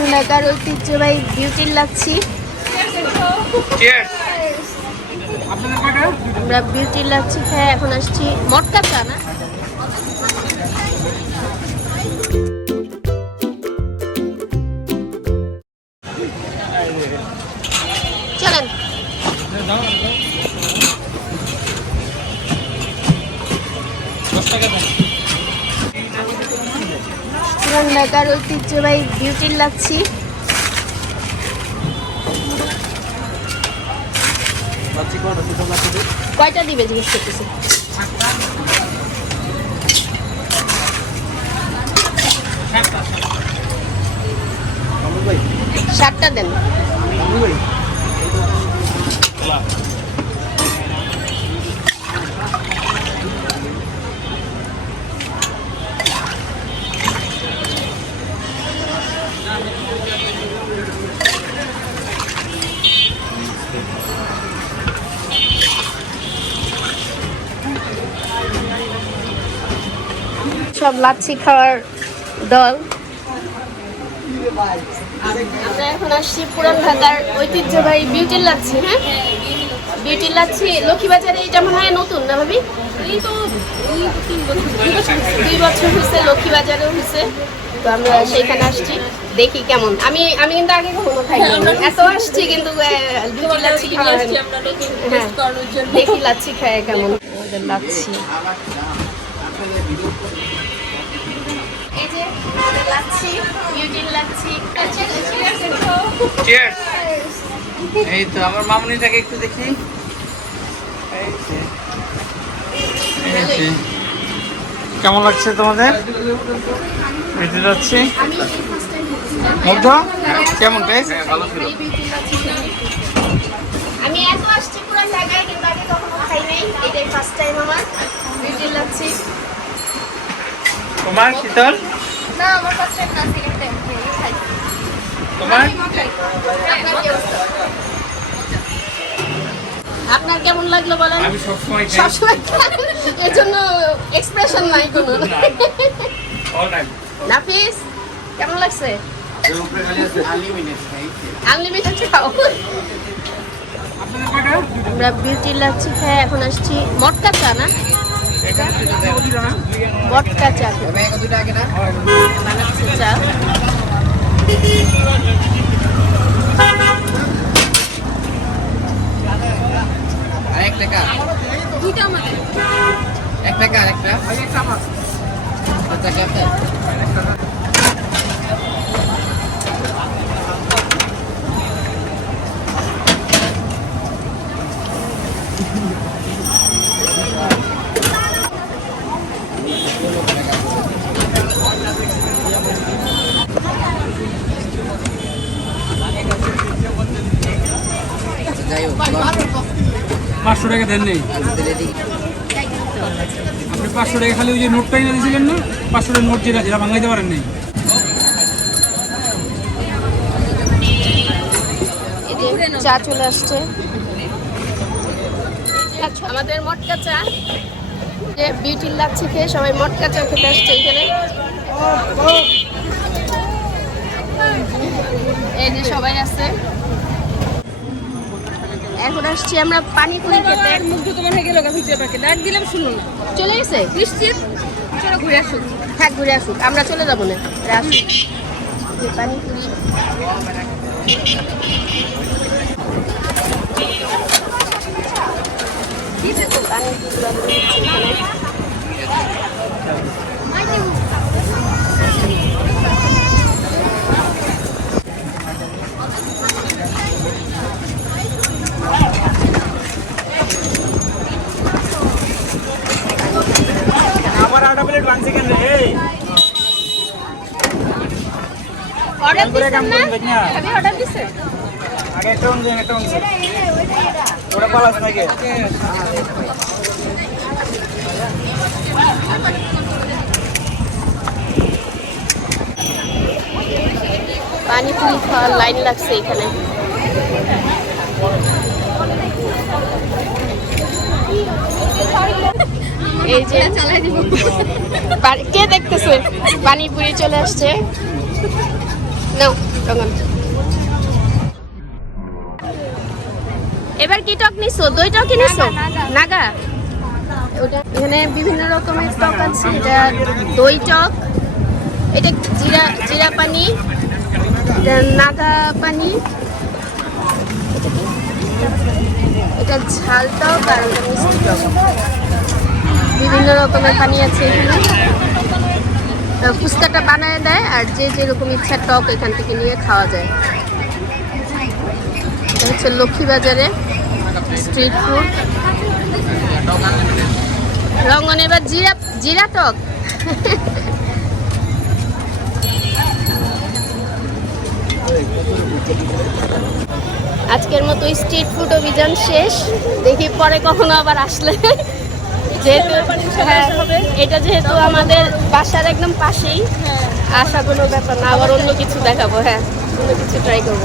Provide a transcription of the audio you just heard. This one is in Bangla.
পুরান ঢাকার ঐতিহ্যবাহী বিউটির লাচ্ছি আমরা বিউটির লাচ্ছি খাই এখন আসছি। মটকা চা না? চলেন। পুরান ঢাকার ঐতিহ্যবাহী বিউটির লাচ্ছি কয়টা দিবে জিজ্ঞেস করতেছি। সাতটা দেন। সব লাচ্ছি খাওয়ার দল। আমরা এখন আসছি পুরান ঢাকার ঐতিহ্যবাহী বিউটির লাচ্ছি হ্যাঁ? বিউটির লাচ্ছি লক্ষ্মীবাজারে এটা মনে হয় নতুন না ভাবি? এই তো দুই বছর হয়েছে। লক্ষ্মীবাজারেও হয়েছে। তো আমরা সেইখানে আসছি দেখি কেমন। আমি আমি কিন্তু আগে কখনো খাইনি। এত আসছি কিন্তু বিউটির লাচ্ছি খাওয়া হ্যাঁ। দেখি লাচ্ছি খায় কেমন। লাচ্ছি। লাচ্ছি বিউটির লাচ্ছি এই তো আমার মামুনিটাকে একটু দেখি। কেমন লাগছে তোমাদের? বেঁচে যাচ্ছি। মুগ্ধ? কেমন টেস্ট? আমি এত আসছি পুরো জায়গায় কিন্তু আগে কখনো খাই নাই। এটাই ফার্স্ট টাইম আমার। বিউটির লাচ্ছি তোমার শীতল? না আমার ফার্স্ট টাইম না সেকেন্ড টাইম খাই। তোমার? আপনার কেমন লাগল বলেন? আমি সবসময় সবসময় এর জন্য এক্সপ্রেশন নাই কোনো। নাফিস কেমন লাগছে? আনলিমিটেড খাও। আমরা বিউটি লাচ্ছি খাই এখন আসছি। মটকা চা না? মটকা চা চা পাঁচশো টাকা দেন নেই। আপনি পাঁচশো টাকা খালি ওই যে নোটটাই না দিয়েছিলেন না? পাঁচশো টাকা নোট যেটা যেটা বাংলাইতে পারেন নেই। এই যে চা চলে আসছে। আমাদের মটকা চা। যে বিউটির লাচ্ছি খেয়ে সবাই মটকা চা খেতে আসছে এখানে। এই যে সবাই আছে। এখন আসছি আমরা পানিপুরি খেতে। মুগ্ধ তোমার হয়ে গেল ভিতরে থাকে ডাক দিলাম শুনুন। চলে গেছে? নিশ্চিত? চলো ঘুরে আসুক। থাক ঘুরে আসুক। আমরা চলে যাব না। আসুক। পানি পানিপুরি। পানিপুরি এখানে। অর্ডার করে দিছেন না? আমি অর্ডার দিছে। আগে একটা অংশ একটা অংশ। ওটা পালাস নাকি? পানিপুরি খাওয়ার লাইন লাগছে এখানে। এই যে কে দেখতেছে? পানিপুরি চলে আসছে। নাও রঙন এবার কি টক নিছো? দই টক নিছো নাগা? এখানে বিভিন্ন রকমের টক আছে। এটা দই টক এটা জিরা জিরা পানি এটা নাগা পানি এটা ঝাল টক আর মিষ্টি টক। বিভিন্ন রকমের পানি আছে এখানে। ফুচকাটা বানায় দেয় আর যে যেরকম ইচ্ছা টক এখান থেকে নিয়ে খাওয়া যায়। এটা হচ্ছে লক্ষ্মীবাজারে স্ট্রিট ফুড রঙন এবার জিরা জিরা টক? আজকের মতো স্ট্রিট ফুড অভিযান শেষ। দেখি পরে কখনো আবার আসলে। যেহেতু হ্যাঁ এটা যেহেতু আমাদের বাসার একদম পাশেই। আসা কোনো ব্যাপার না, আবার অন্য কিছু দেখাবো হ্যাঁ অন্য কিছু ট্রাই করব।